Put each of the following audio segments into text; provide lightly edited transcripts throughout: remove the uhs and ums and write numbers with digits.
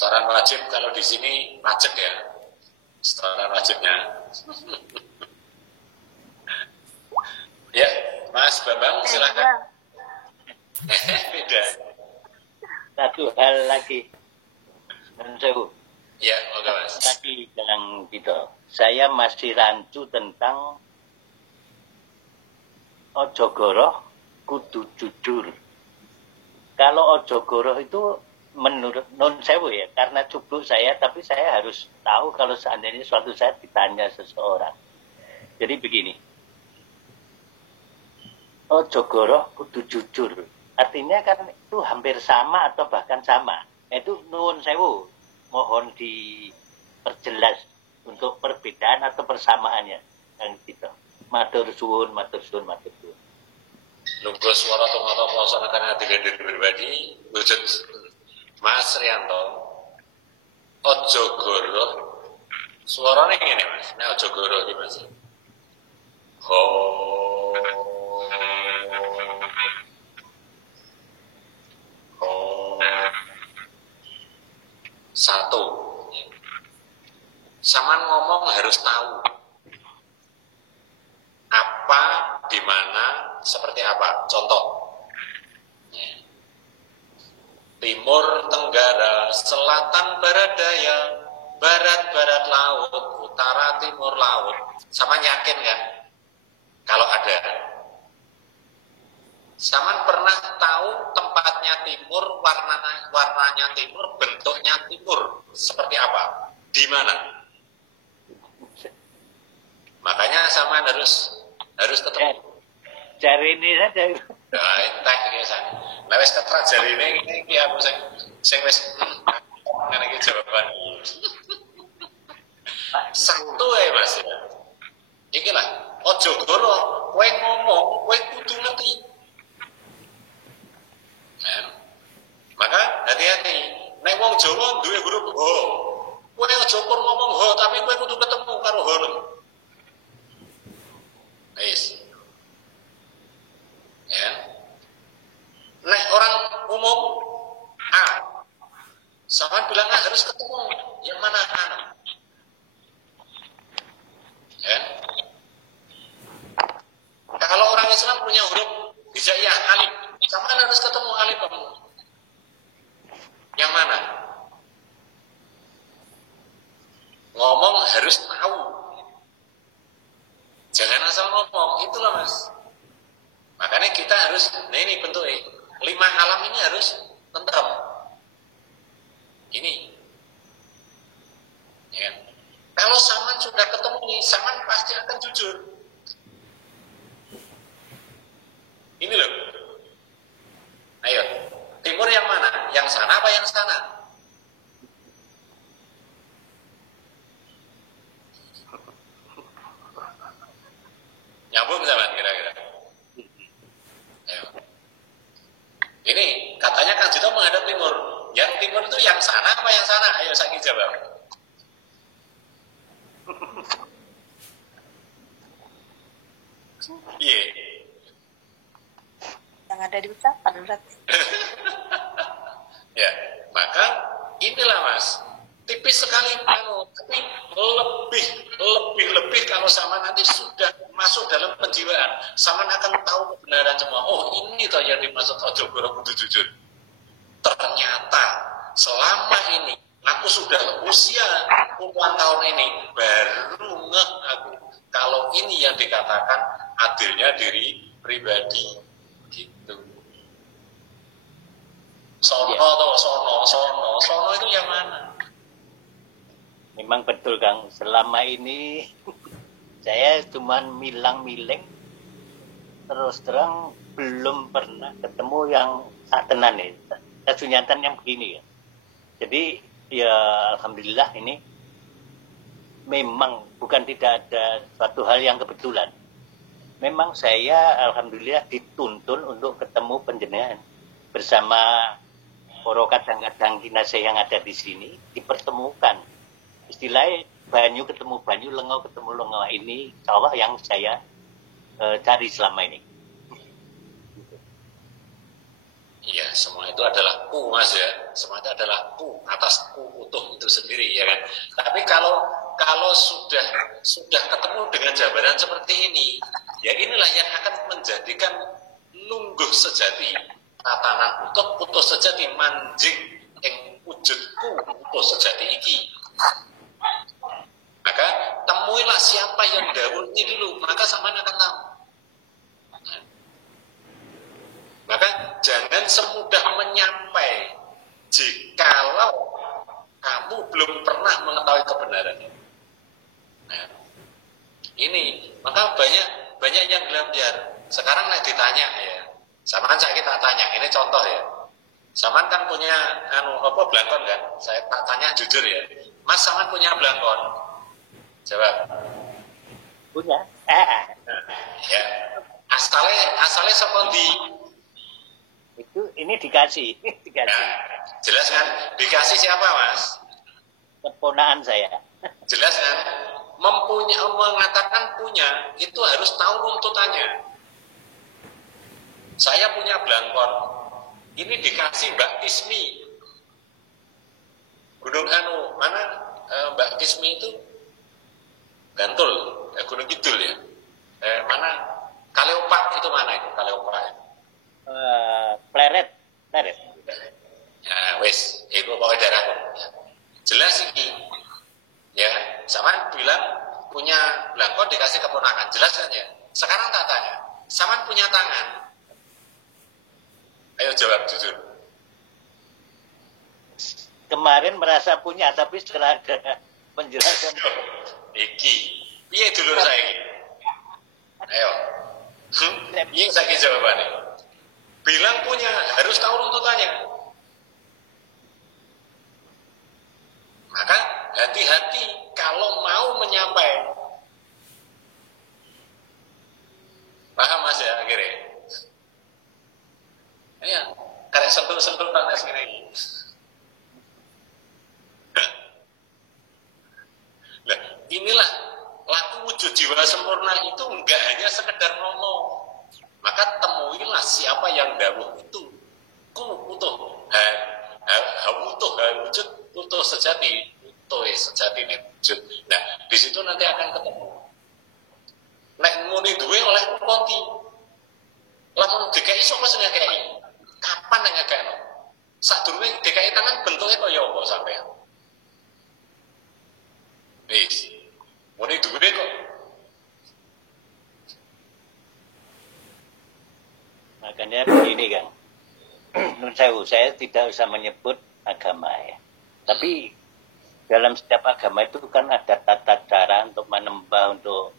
Setoran wajib kalau di sini pajak ya. Setoran wajibnya. Ya, Mas Bambang silakan. Beda. Satu hal lagi. Ya, oke Mas. Tadi bilang gitu. Saya masih rancu tentang ojo goroh kudu jujur. Kalau ojo goroh itu menurut non sewu ya, karena cukup saya, tapi saya harus tahu kalau seandainya suatu saat ditanya seseorang. Jadi begini, ojo goroh kudu jujur. Artinya kan itu hampir sama atau bahkan sama. Itu nuwun sewu, mohon diperjelas untuk perbedaan atau persamaannya. Yang gitu. Matur suwun, matur suwun, matur suwun. Nunggu suara atau melaksanakan hati diri pribadi, wujud Mas Rianto, ojo goroh, suaranya gini Mas, ini ojo goroh di Mas. Satu, saman ngomong harus tahu apa, di mana, seperti apa. Contoh, timur, tenggara, selatan, barat, daya, barat, barat laut, utara, timur laut. Sama yakin kan? Kalau ada. Saman pernah tahu tempatnya timur, warnanya timur, bentuknya timur, seperti apa? Di mana? Makanya Saman harus ketemu. Jari ini saja. Nah, entah ya san. Nah, wis ketrak jari ini aku sing wis ngene iki jawaban. Satu ya Mas. Iki lah, ojo goroh, kowe ngomong, kowe kudu ngerti. Maka hati-hati, nek wong Jawa duwe huruf ho. Kowe aja pur ngomong ho, tapi kowe kudu ketemu karo ho. Wis. Ya. Nek orang umum A, sama bilang harus ketemu, yang mana kan? Ya. Kalau orang Islam punya huruf hijaiyah alif, sama harus ketemu alif kamu. Yang mana? Ngomong harus tahu. Jangan asal ngomong, itulah Mas. Makanya kita harus, nah ini bentuknya, 5 alam ini harus tentrem. Ini. Ya. Kalau Saman sudah ketemu nih, Saman pasti akan jujur. Ini loh. Ayo, timur yang mana? Yang sana apa yang sana? Nyambung Saman kira-kira. Ayo. Ini katanya Kang Jito menghadap timur. Yang timur itu yang sana apa yang sana? Ayo saya jawab. Iya. Yang ada di ucapan berarti. Ya, maka inilah Mas, tipis sekali tapi lebih kalau sama nanti sudah masuk dalam penjiwaan, sama akan tahu kebenaran semua. Oh, ini toh yang dimaksud ojo goroh kudu jujur. Ternyata selama ini aku sudah usia puluhan tahun ini baru ngeh aku kalau ini yang dikatakan adilnya diri pribadi gitu. Sono itu yang mana? Memang betul Kang, selama ini saya cuma milang-miling, terus terang belum pernah ketemu yang satenan nih, kesunyatan yang begini ya. Jadi ya alhamdulillah ini memang bukan tidak ada suatu hal yang kebetulan. Memang saya alhamdulillah dituntun untuk ketemu panjenengan bersama para kadang-kadang kinasih yang ada di sini, dipertemukan. Istilahnya banyu ketemu banyu, lengo ketemu lengo, ini insya Allah yang saya cari selama ini. Iya, semua itu adalah ku, Mas ya. Semua itu adalah ku atas ku utuh itu sendiri, ya kan. Tapi kalau sudah ketemu dengan jabaran seperti ini, ya inilah yang akan menjadikan lungguh sejati, tatanan utuh sejati manjing yang wujudku utuh sejati iki. Maka temuilah siapa yang dawuh ini dulu, maka sampean akan tahu. Maka jangan semudah menyampai jikalau kamu belum pernah mengetahui kebenarannya. Nah, ini maka banyak yang belajar. Sekarang nek ditanya ya, sampean saya kita tanya, ini contoh ya. Sampean kan punya blangkon kan? Saya tak tanya jujur ya. Mas, sampean punya blangkon? Jawab. Punya. Ya. Asale saka ndi? Ini dikasih. Nah, jelas kan? Dikasih siapa, Mas? Keponakan saya. Jelas kan? Mengatakan punya itu harus tahu runtutannya. Saya punya blangkon. Ini dikasih Mbak Kismi. Gunung mana Mbak Kismi itu? Bantul, Gunung Kidul ya. Mana? Kaleopak itu mana itu? Kaleopak. Pleret. Nah, wes, itu pokoknya daerah. Jelas ini. Ya, Saman bilang punya blangkon dikasih keponakan. Jelas kan ya? Sekarang tak tanya. Saman punya tangan. Ayo jawab jujur. Kemarin merasa punya, tapi setelah ada penjelasan. Iki, piye dulur saya? Ayo. Piye saiki jawabannya? Bilang punya, harus tahu runtutannya. Maka hati-hati kalau mau menyampaikan. Paham Mas ya akhirnya? Iya, karena sentul-sentul tanah segini. Nah, inilah laku wujud jiwa sempurna itu enggak hanya sekedar ngomong. Maka temuilah siapa yang dawuh itu. Ku utuh, wujud utuh sejati, sejati nih wujud. Nah, di situ nanti akan ketemu. Nek muni duwe oleh konti. Lamun DKI sapa sing ngekeki? Kapan yang ngekekno? Sadurunge DKI tangan bentuknya kaya apa sampean? Wis. Muni duwe kok. Makanya begini kan, nun sewu, saya tidak usah menyebut agama ya. Tapi dalam setiap agama itu kan ada tata cara untuk menembah, untuk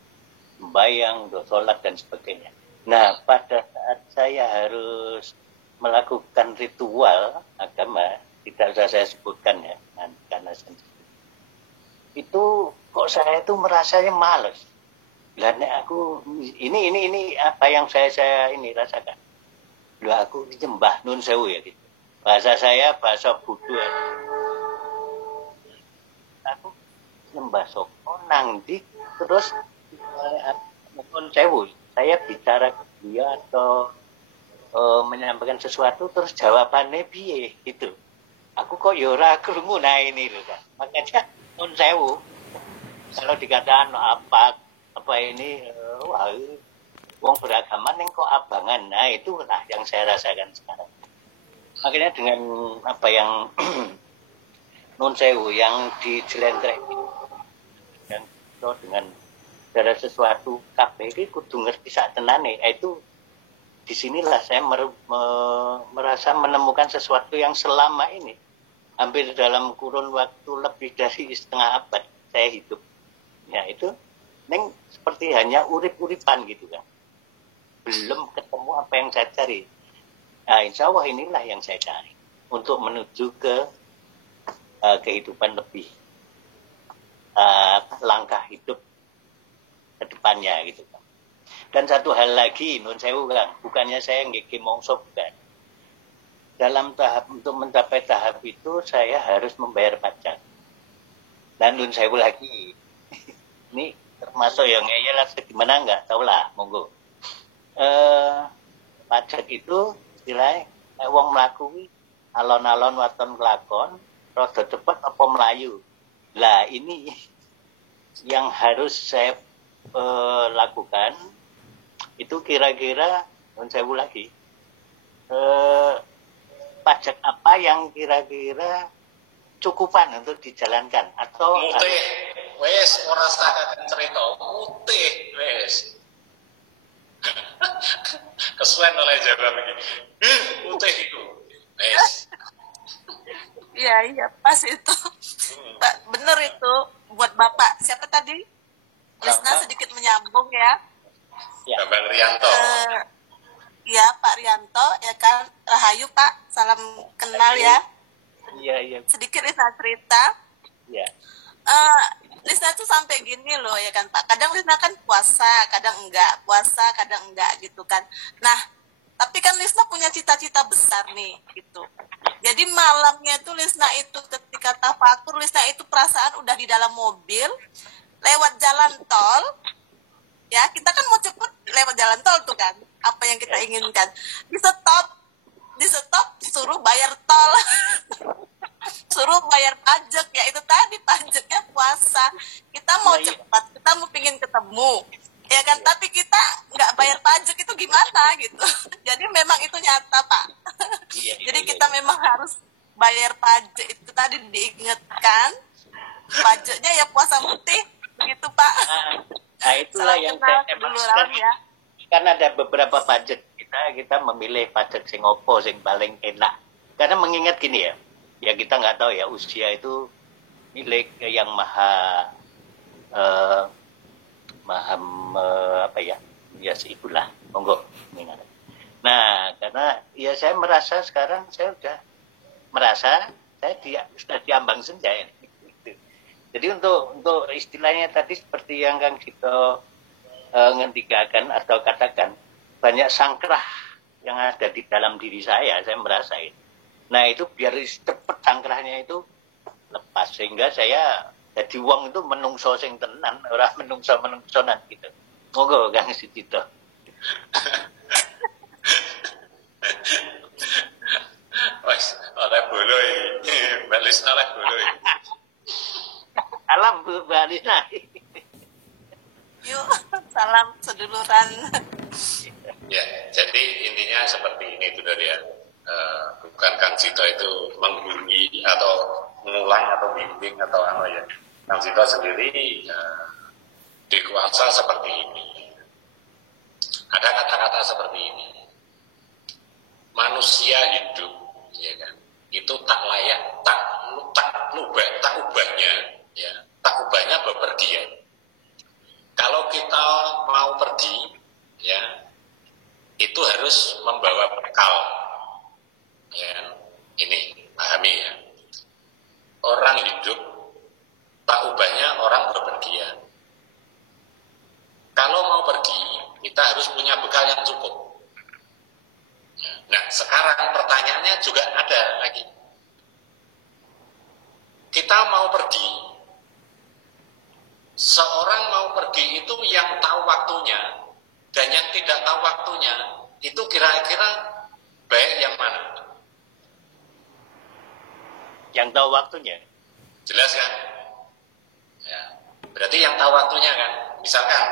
membayang, untuk sholat dan sebagainya. Nah, pada saat saya harus melakukan ritual agama, tidak usah saya sebutkan ya, karena sensitif. Itu kok saya itu merasanya males. Lah nek aku ini apa yang saya ini rasakan. Loh aku nyembah nun sewu ya gitu. Bahasa saya bahasa Buddha. Ya. Aku nyembah soko nang di terus nun sewu. Saya bicara ke dia atau menyampaikan sesuatu terus jawabannya piye gitu. Aku kok ya ora krungu nah ini loh kan. Makanya nun sewu. Kalau dikatakan apa ini wah wong beragama ning kok abangan. Nah, itulah yang saya rasakan sekarang. Akhirnya dengan apa yang nun sewu yang dijelentrek dan dengan dari sesuatu kabeh iki kudu ngerti sak tenane. Itu disinilah saya merasa menemukan sesuatu yang selama ini hampir dalam kurun waktu lebih dari setengah abad saya hidup. Ya itu neng seperti hanya urip-uripan gitu kan. Belum ketemu apa yang saya cari. Nah, insya Allah inilah yang saya cari untuk menuju ke kehidupan lebih langkah hidup ke depannya gitu kan. Dan satu hal lagi, nun sewu kan, bukannya saya ngeki mongso bukan. Dalam tahap untuk mencapai tahap itu saya harus membayar pajak. Dan nun sewu lagi, ini termasuk yang ngeyel atau gimana enggak tahu lah, monggo. Pajak itu istilahnya wong mlaku kuwi alon-alon waton kelakon rada cepet apa melayu. Lah ini yang harus saya lakukan itu kira-kira sewu lagi pajak apa yang kira-kira cukupan untuk dijalankan atau mutih wes ora sakaken cerita mutih wes kesuwen oleh jawab iki mutih itu wes Iya, pas itu. Pak, bener itu buat Bapak. Siapa tadi? Lisna sedikit menyambung ya. Bambang Rianto. Ya, Pak Rianto, ya kan. Rahayu, Pak. Salam kenal ya. Iya. Sedikit Lisna cerita. Iya. Lisna tuh sampai gini loh ya kan, Pak. Kadang Lisna kan puasa, kadang enggak. Puasa, kadang enggak gitu kan. Nah, tapi kan Lisna punya cita-cita besar nih gitu. Jadi malamnya itu Lisna itu ketika tafakur, Lisna itu perasaan udah di dalam mobil, lewat jalan tol, ya kita kan mau cepet lewat jalan tol tuh kan, apa yang kita inginkan, di stop, suruh bayar tol, suruh bayar pajak, ya itu tadi pajaknya puasa, kita mau cepat, kita mau pingin ketemu, ya kan, tapi kita nggak bayar pajak itu gimana gitu, jadi memang itu nyata Pak. Jadi kita memang harus bayar pajak itu tadi diingatkan, pajaknya ya puasa mutih, begitu Pak. Nah itulah yang saya maksudkan ya. Kan ada beberapa pajak kita memilih pajak sing opo sing paling enak. Karena mengingat gini ya kita nggak tahu ya usia itu milik yang maha apa ya itulah monggo ingat. Nah, karena ya saya merasa sekarang saya sudah diambang senja ya. Jadi untuk istilahnya tadi seperti yang Kang Gito ngendikakan atau katakan banyak sangkrah yang ada di dalam diri saya merasa itu. Nah itu biar cepat sangkrahnya itu lepas sehingga saya jadi wong itu menungso sing tenan, ora menungso-menungsonan gitu. Monggo Kang Gito. Wes, oleh bolo iki. Mbak Lisna oleh bolo iki. Salam Bu Mbak Lisna. Yuk, salam seduluran. Ya, jadi intinya seperti ini itu dari bukan Kang Gito itu menggurui atau mengulang atau bimbing atau apa ya. Kang Gito sendiri dikuasa seperti ini. Ada kata-kata seperti ini. Manusia hidup, ya kan? Itu tak layak, tak ubahnya bepergian. Kalau kita mau pergi, ya, itu harus membawa bekal. Ya, ini pahami ya. Orang hidup, tak ubahnya orang bepergian. Kalau mau pergi, kita harus punya bekal yang cukup. Nah, sekarang pertanyaannya juga ada lagi. Kita mau pergi, seorang mau pergi itu yang tahu waktunya dan yang tidak tahu waktunya, itu kira-kira baik yang mana? Yang tahu waktunya. Jelas kan? Ya, berarti yang tahu waktunya kan? Misalkan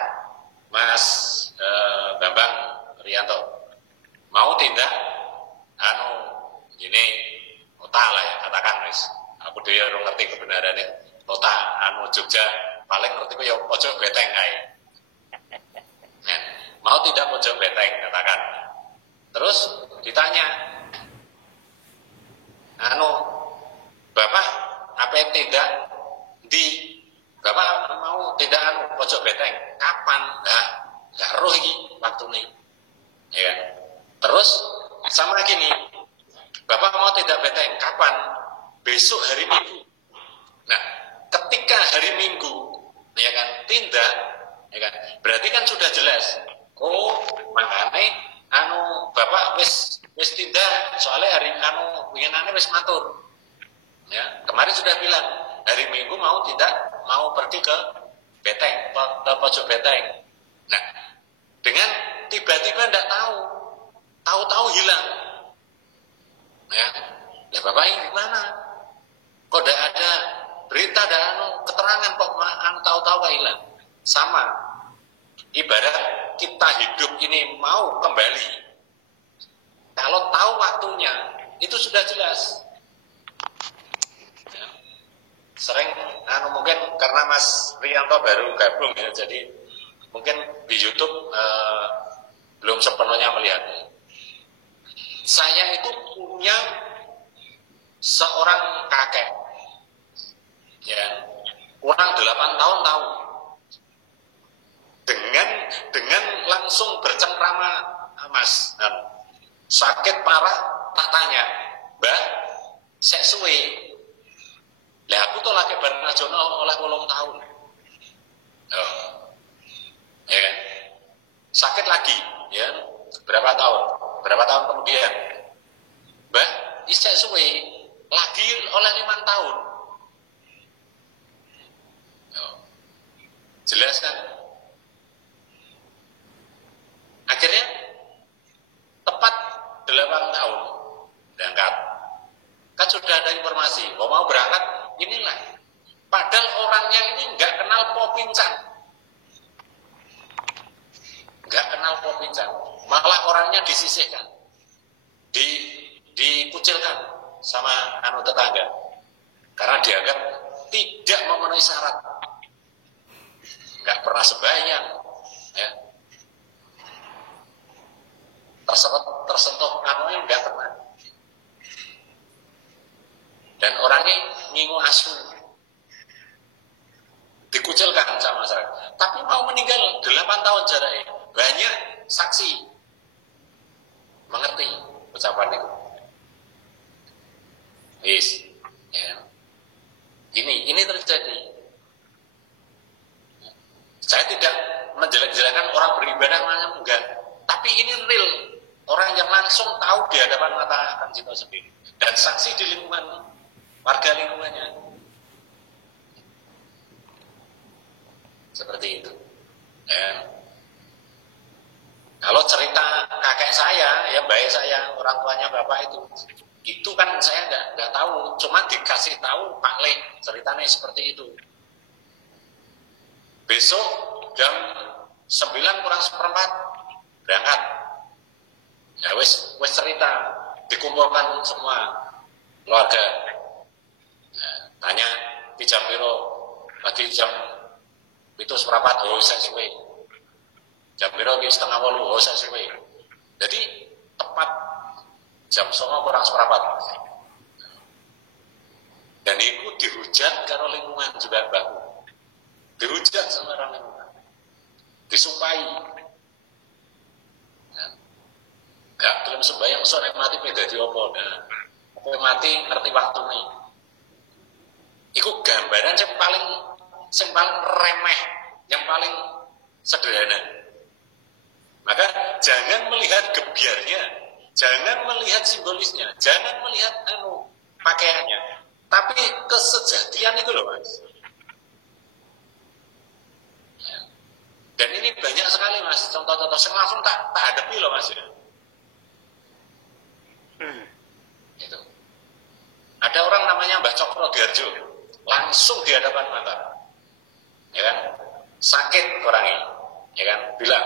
Mas Bambang Rianto mau tindak ini kota lah ya, katakan wis aku dhewe ora ngerti kebenarannya kota Jogja paling ngerti ku ya pojok beteng kae. Nah, mau tidak pojok beteng katakan. Terus ditanya Bapak apa tidak di Bapak mau tidak pojok beteng kapan? Nah, gak roh iki waktune. Ya. Terus sama gini, Bapak mau tidak beteng kapan? Besok hari Minggu. Nah, ketika hari Minggu, ya kan, tindak, ya kan, berarti kan sudah jelas. Oh, makanya Bapak wis tindak soalnya hari winginane wis matur. Ya, kemarin sudah bilang hari Minggu mau pergi ke beteng, ke pojok beteng. Nah, dengan tiba-tiba tidak tahu-tahu hilang. Ya, ya Bapak ini gimana? Kok tidak ada berita dan keterangan kok tahu-tahu hilang? Sama, ibarat kita hidup ini mau kembali. Kalau tahu waktunya, itu sudah jelas. Ya. Sering, mungkin karena Mas Rianto baru gabung ya, jadi mungkin di YouTube belum sepenuhnya melihatnya. Saya itu punya seorang kakek, ya, kurang 8 tahun tahu, dengan langsung bercengkrama, Mas, sakit parah, tak tanya, Mbak, saya suwe, lah aku tuh lagi bareng nasional oleh 8 tahun, oh. Ya, sakit lagi, ya, berapa tahun kemudian, Mbak, isek suwe lagi oleh 5 tahun. Oh. Jelas kan? Akhirnya tepat 8 tahun berangkat. Kan sudah ada informasi, mau berangkat inilah. Padahal orangnya ini nggak kenal popincan. Nggak kenal popincan. Malah orangnya disisihkan, dikucilkan sama tetangga karena dianggap tidak memenuhi syarat, nggak pernah sembahyang, ya, tersentuh nggak pernah, dan orangnya ngingu asu, dikucilkan sama masyarakat, tapi mau meninggal 8 tahun jaraknya. Banyak saksi mengerti ucapan itu. Yes. Ya. Ini terjadi. Saya tidak menjelek-jelekan orang beribadah macam enggak, tapi ini real, orang yang langsung tahu di hadapan mata Kang Cito sendiri dan saksi di lingkungan warga lingkungannya. Seperti itu. Ya. Kalau cerita kakek saya, ya baik saya, orang tuanya bapak itu kan saya nggak tahu, cuma dikasih tahu Pak Le, ceritanya seperti itu. Besok jam 9 kurang seperempat berangkat. Ya wes cerita, dikumpulkan semua keluarga. Nah, tanya di jam piro, lagi jam itu seperempat, oh saya suwe. Jam piro setengah 8, oh saya suwe. Jadi tepat jam 9 kurang seperempat. Dan itu dihujat karo lingkungan juga baku. Dihujat sama orang lingkungan. Disumpahi. Gak belum sembahyang sore mati beda di opo. Apa mati ngerti waktu nih. Iku gambaran yang paling remeh, yang paling sederhana. Maka jangan melihat gebiarnya, jangan melihat simbolisnya, jangan melihat pakaiannya, tapi kesejatian itu loh Mas. Dan ini banyak sekali Mas, contoh-contoh yang langsung tak hadapi loh Mas ya. Itu. Ada orang namanya Mbah Cokro Diarjo, langsung di hadapan mata, ya kan, sakit orangnya, ya kan, bilang,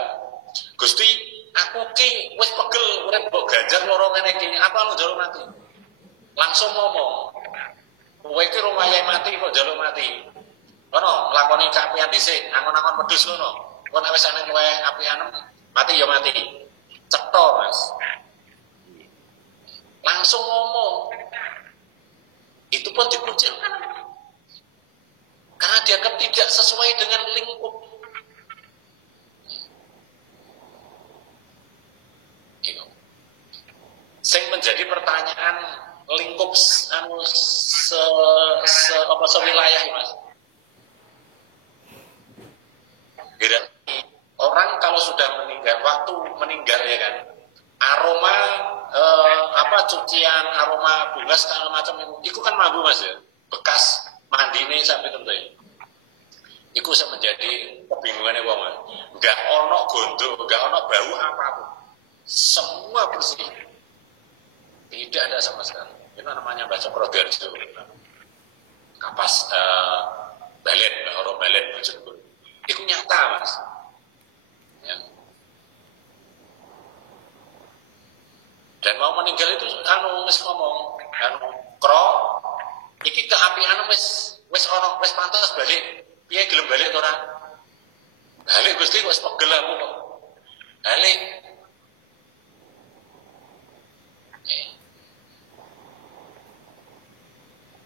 Gusti, aku ki wis pegel urip mbok ganjar loro ngene iki, aku anu njaluk mati. Langsung ngomong, kowe iki rumayahe mati kok njaluk mati. Ono nglakoni kapian dhisik, angon-angon wedhus ngono. Kok nek wis ana kowe apian mati ya mati. Cetha, Mas. Langsung ngomong. Itu pun dikucilkan. Karena dianggap tidak sesuai dengan lingkup. Yang menjadi pertanyaan lingkup sewilayah Mas. Berarti orang kalau sudah meninggal, waktu meninggal ya kan, aroma cucian, aroma bunga segala macam itu kan mampu Mas ya, bekas mandi ini sampai tentu. Iku menjadi kebingungannya wong Mas. Enggak ono gondo, enggak ono bau apapun, semua bersih. Tidak ada sama sekali. Itu namanya baca Prodarjo. Kapas balen, orang balen Bojonegoro. Itu nyata, Mas. Ya. Dan mau meninggal itu wis ngomong, kro iki keapian wis ana wis pantes balik. Piye gelem balik to ora? Balik Gusti wis pegel aku kok. Balik.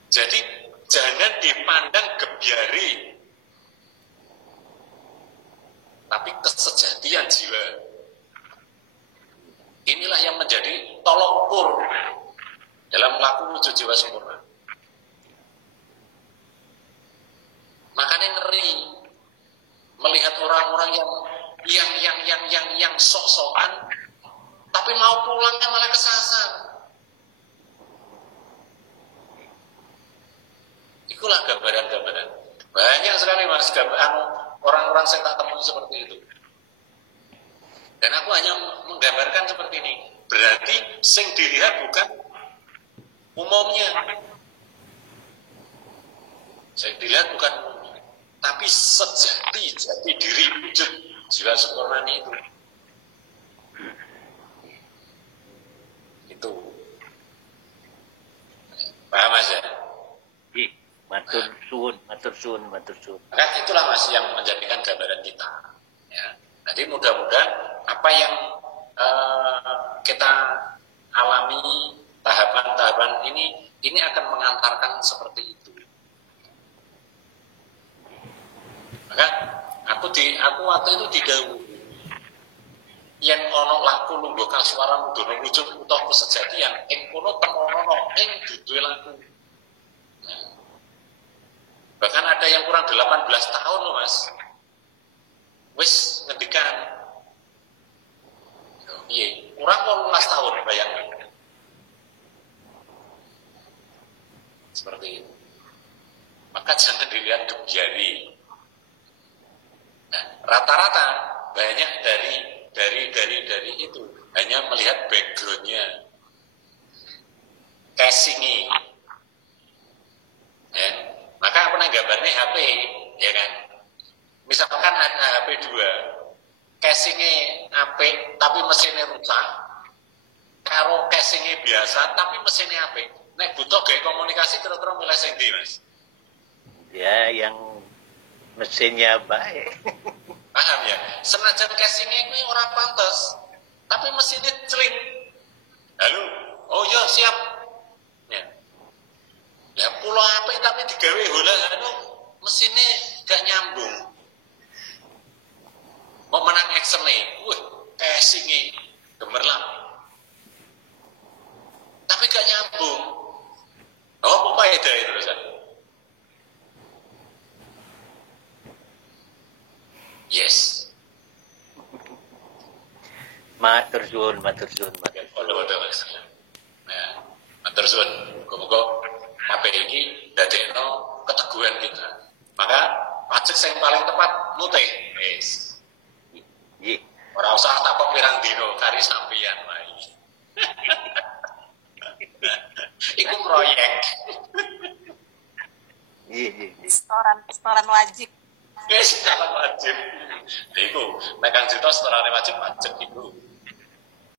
Jadi jangan dipandang gebyari, tapi kesejatian jiwa. Inilah yang menjadi tolok ukur dalam melakukan wujud jiwa sempurna. Makanya ngeri melihat orang-orang yang sok-sokan, tapi mau pulangnya malah kesasar. Itulah gambaran-gambaran. Banyak sekali Mas orang-orang saya tak temui seperti itu. Dan aku hanya menggambarkan seperti ini. Berarti sing dilihat bukan umumnya. Sing dilihat bukan umumnya. Tapi jati diri wujud jiwa sempurna itu. Itu. Paham Mas ya? Matur suwun. Maka itulah Mas yang menjadikan gambaran kita. Ya. Jadi mudah-mudahan apa yang kita alami tahapan-tahapan ini akan mengantarkan seperti itu. Maka aku waktu itu didhawuhi yen ana laku lungguh kasuaran dono wujud utawa kesejatian ing kono temono ing duduhe laku. Bahkan ada yang kurang 18 tahun loh Mas. Wis ngendikan. Iya, kurang 18 tahun bayangkan. Seperti itu. Maka jangan dilihat gebyari. Nah, rata-rata banyak dari itu hanya melihat backgroundnya, casingnya. Ya. Maka aku gambarnya HP, ya kan? Misalkan ada HP 2, casingnya apik tapi mesinnya rusak. Karo casingnya biasa tapi mesinnya apik. Nek butuh gaya komunikasi kira-kira milih sing ndi, Mas? Ya, yang mesinnya baik. Paham ya? Senajan casingnya kuwi ora pantes, tapi mesinnya celing. Halo, oh iya siap. Ya. Ya pulau apik tapi digawe hola mesinnya gak nyambung. Mau menang action nih, casingnya gemerlap. Tapi gak nyambung. Apa faedah itu terusan? Yes. Matur suwun. Waduh, Mas. Nah, matur suwun. Muga-muga apa ini dadekno keteguhan kita. Maka pajak yang paling tepat mutih. Yes. Nggih. Ora usah takok pirang dino kari sampeyan wae. Iku proyek. Nggih. Setoran wajib. Wis wajib. Iku nek Kang Cito setorane wajib iku.